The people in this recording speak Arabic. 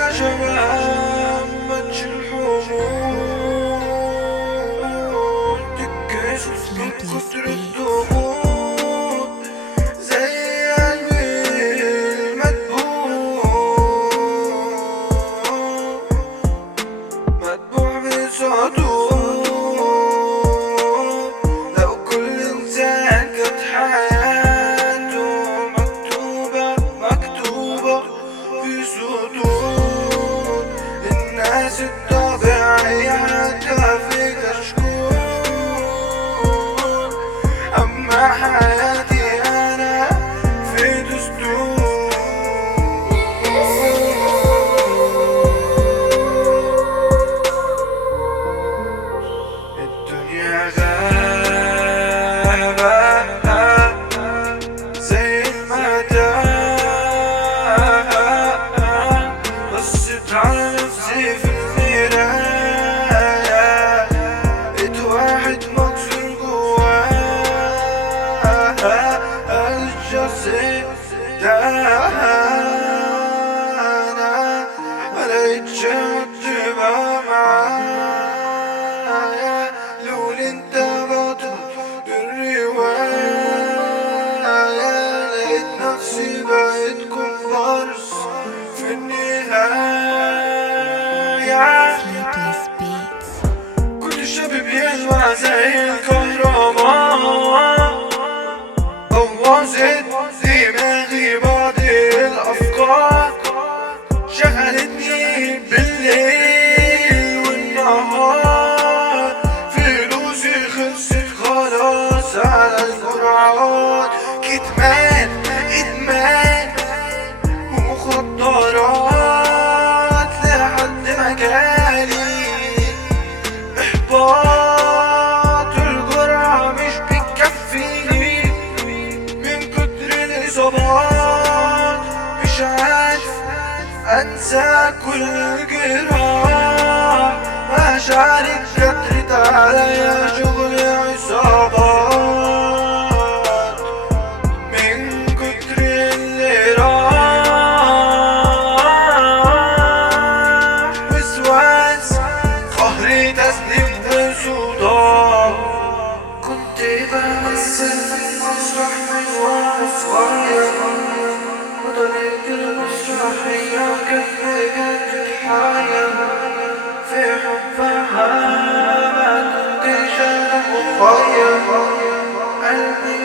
خشبة متش الحمول تتكسر من كتر الضغوط زي قلبي مدبوع بسطور. لو كل إنسان كانت حياته مكتوبة في سطور، الناس الطبيعية حتى في كشكول، أما حياتي أنا في دستور. الدنيا غابة زي المتاهة، بصيت على نفسي في المراية لقيت واحد مكسور جواها الشخصية ده أنا ملقتش حد يبقى معايا لولا انت بطل الرواية، لقيت نفسي بقيت كومبارس في النهاية. Sleepless Beats. كل الشباب يلمع زي الكهرباء، بوظت دماغي بعض الأفكار، شغلتني بالليل والنهار، فلوسي خلصت خلاص على الجرعات، كتمان إدمان ومخدرات لحد ما جالي إحباط، الجرعة مش بتكفيني من كتر الإصابات، مش عارف أنسى كل الجراح، مشاعري كترت عليا شغل عصابات من كتر اللي راح، وسواس قهري تسليم وصداع. كنت بمثل في المسرح من وانا صغير، بطلة المسرحية كانت بجد الحياة، في حبها ما كنتش أنا مخير، قلبي